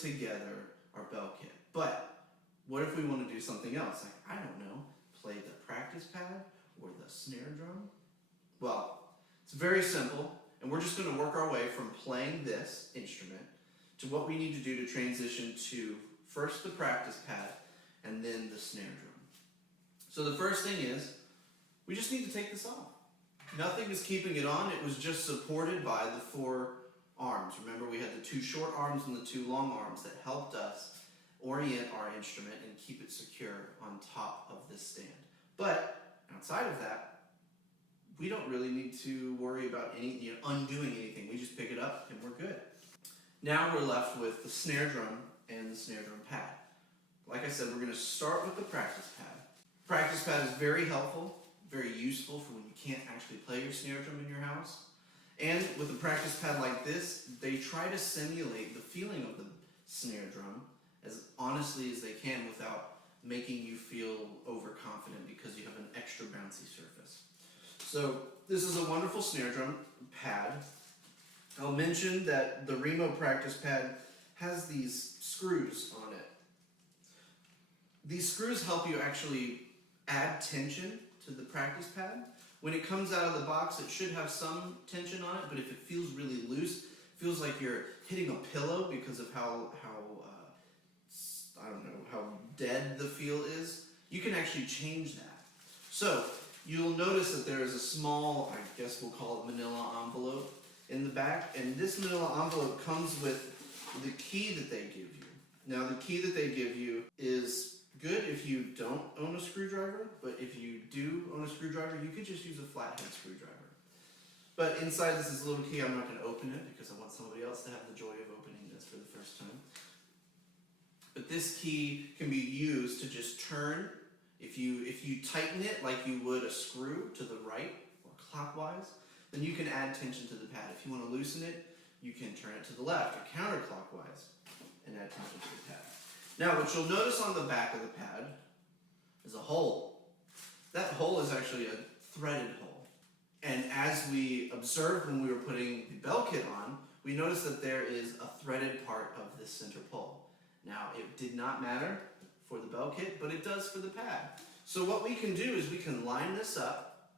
together our bell kit. But what if we want to do something else? Like, I don't know, play the practice pad or the snare drum? Well, it's very simple, and we're just going to work our way from playing this instrument to what we need to do to transition to first the practice pad and then the snare drum. So the first thing is, we just need to take this off. Nothing is keeping it on. It was just supported by the 4 arms. Remember, we had the 2 short arms and the 2 long arms that helped us orient our instrument and keep it secure on top of this stand. But outside of that, we don't really need to worry about undoing anything. We just pick it up and we're good. Now we're left with the snare drum and the snare drum pad. Like I said, we're going to start with the practice pad. Practice pad is very helpful, very useful for when you can't actually play your snare drum in your house. And with a practice pad like this, they try to simulate the feeling of the snare drum as honestly as they can without making you feel overconfident because you have an extra bouncy surface. So this is a wonderful snare drum pad. I'll mention that the Remo practice pad has these screws on it. These screws help you actually add tension to the practice pad. When it comes out of the box, it should have some tension on it, but if it feels really loose, feels like you're hitting a pillow because of how dead the feel is, you can actually change that. So you'll notice that there is a small, I guess we'll call it manila envelope in the back, and this manila envelope comes with the key that they give you. Now the key that they give you is good if you don't own a screwdriver, but if you do own a screwdriver, you could just use a flathead screwdriver. But inside this is a little key. I'm not going to open it because I want somebody else to have the joy of opening this for the first time. But this key can be used to just turn. If you tighten it like you would a screw to the right or clockwise, then you can add tension to the pad. If you want to loosen it, you can turn it to the left or counterclockwise and add tension to the pad. Now, what you'll notice on the back of the pad is a hole. That hole is actually a threaded hole. And as we observed when we were putting the bell kit on, we noticed that there is a threaded part of this center pole. Now, it did not matter for the bell kit, but it does for the pad. So what we can do is we can line this up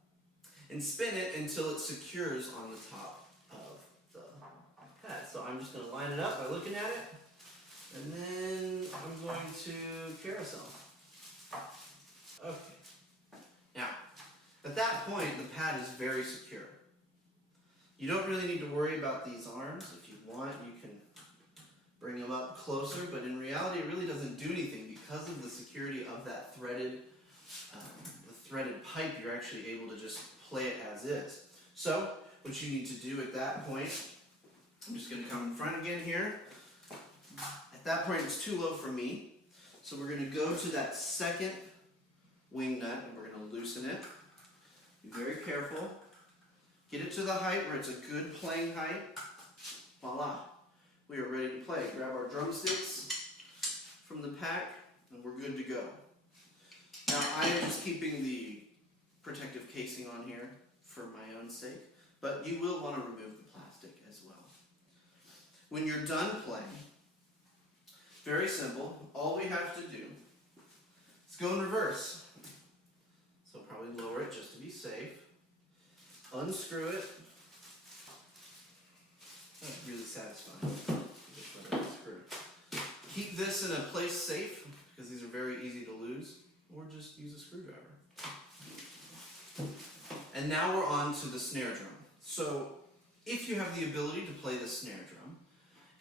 and spin it until it secures on the top of the pad. So I'm just going to line it up by looking at it. And then I'm going to carousel. Okay. Now, at that point, the pad is very secure. You don't really need to worry about these arms. If you want, you can bring them up closer, but in reality, it really doesn't do anything because of the security of that threaded pipe. You're actually able to just play it as is. So, what you need to do at that point, I'm just going to come in front again here. At that point, it's too low for me, so we're going to go to that second wing nut and we're going to loosen it. Be very careful. Get it to the height where it's a good playing height. Voila. We are ready to play. Grab our drumsticks from the pack and we're good to go. Now I am just keeping the protective casing on here for my own sake, but you will want to remove the plastic as well. When you're done playing, very simple, all we have to do is go in reverse. So probably lower it just to be safe. Unscrew it. That's really satisfying. Keep this in a place safe because these are very easy to lose, or just use a screwdriver. And now we're on to the snare drum. So if you have the ability to play the snare drum,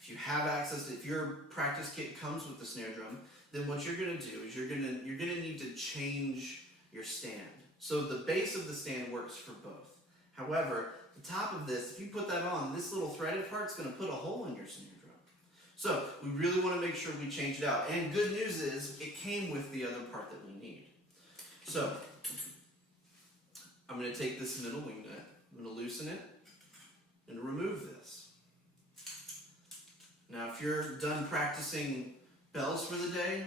if you have access to, if your practice kit comes with the snare drum, then what you're going to do is you're going to need to change your stand. So the base of the stand works for both. However, the top of this, if you put that on, this little threaded part's going to put a hole in your snare drum. So we really want to make sure we change it out. And good news is it came with the other part that we need. So I'm going to take this middle wing nut, I'm going to loosen it, and remove this. Now if you're done practicing bells for the day,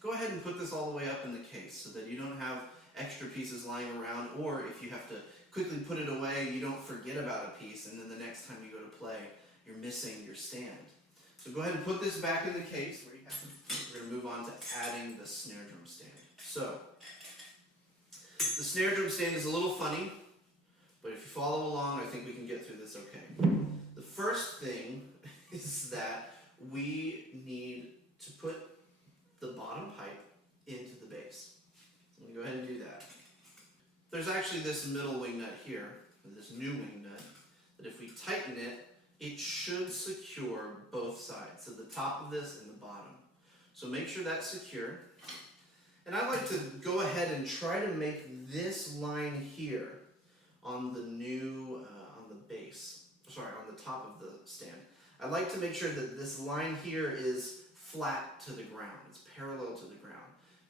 go ahead and put this all the way up in the case so that you don't have extra pieces lying around, or if you have to quickly put it away, you don't forget about a piece, and then the next time you go to play, you're missing your stand. So go ahead and put this back in the case. We're going to move on to adding the snare drum stand. So the snare drum stand is a little funny, but if you follow along, I think we can get through this okay. The first thing is that we need to put the bottom pipe into the bass. So I'm going to go ahead and do that. There's actually this middle wing nut here, this new wing nut, that if we tighten it, it should secure both sides, so the top of this and the bottom. So make sure that's secure. And I like to go ahead and try to make this line here on the new, on the base, sorry, on the top of the stand. I like to make sure that this line here is flat to the ground, it's parallel to the ground,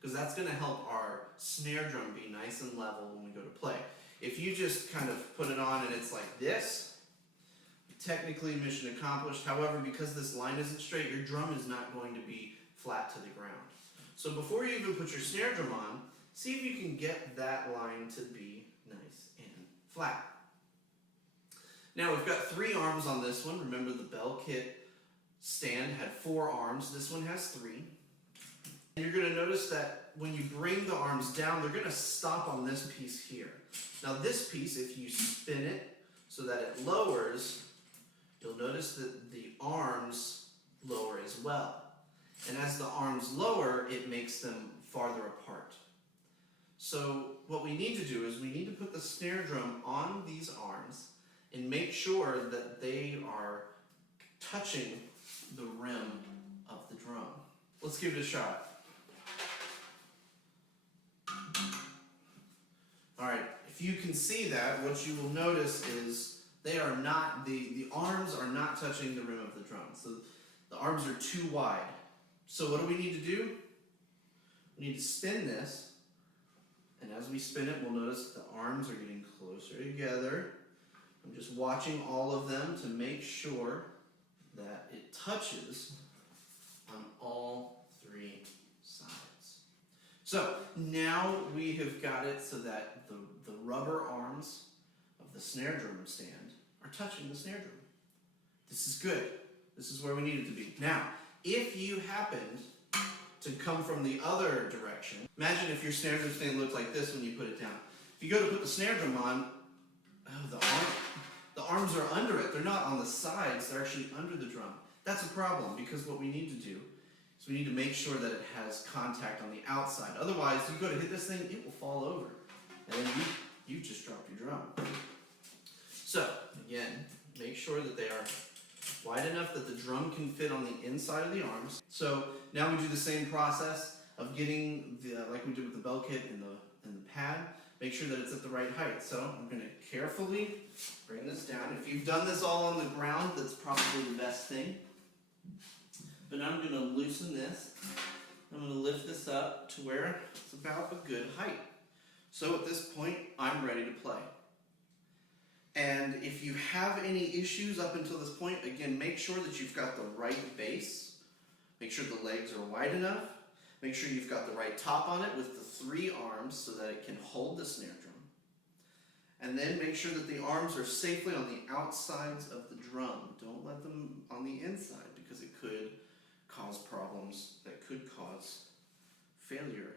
because that's going to help our snare drum be nice and level when we go to play. If you just kind of put it on and it's like this, technically mission accomplished. However, because this line isn't straight, your drum is not going to be flat to the ground. So before you even put your snare drum on, see if you can get that line to be nice and flat. Now we've got 3 arms on this one. Remember the Bell Kit stand had 4 arms. This one has 3. And you're going to notice that when you bring the arms down, they're going to stop on this piece here. Now this piece, if you spin it so that it lowers, you'll notice that the arms lower as well. And as the arms lower, it makes them farther apart. So what we need to do is we need to put the snare drum on these arms and make sure that they are touching the rim of the drum. Let's give it a shot. Alright, if you can see that, what you will notice is they are not, the arms are not touching the rim of the drum. So the arms are too wide. So what do we need to do? We need to spin this, and as we spin it, we'll notice the arms are getting closer together. I'm just watching all of them to make sure that it touches on all 3 sides. So now we have got it so that the rubber arms of the snare drum stand are touching the snare drum. This is good. This is where we need it to be. Now, if you happened to come from the other direction, imagine if your snare drum stand looked like this when you put it down. If you go to put the snare drum on, the arms are under it. They're not on the sides, they're actually under the drum. That's a problem, because what we need to do is we need to make sure that it has contact on the outside. Otherwise, you go to hit this thing, it will fall over. And then you just dropped your drum. So, again, make sure that they are wide enough that the drum can fit on the inside of the arms. So now we do the same process of getting the, like we did with the Bell Kit and the pad, make sure that it's at the right height. So I'm going to carefully bring this down. If you've done this all on the ground, that's probably the best thing. But now I'm going to loosen this. I'm going to lift this up to where it's about a good height. So at this point, I'm ready to play. And if you have any issues up until this point, again, make sure that you've got the right base. Make sure the legs are wide enough. Make sure you've got the right top on it with the 3 arms so that it can hold the snare drum. And then make sure that the arms are safely on the outsides of the drum. Don't let them on the inside, because it could cause problems that could cause failure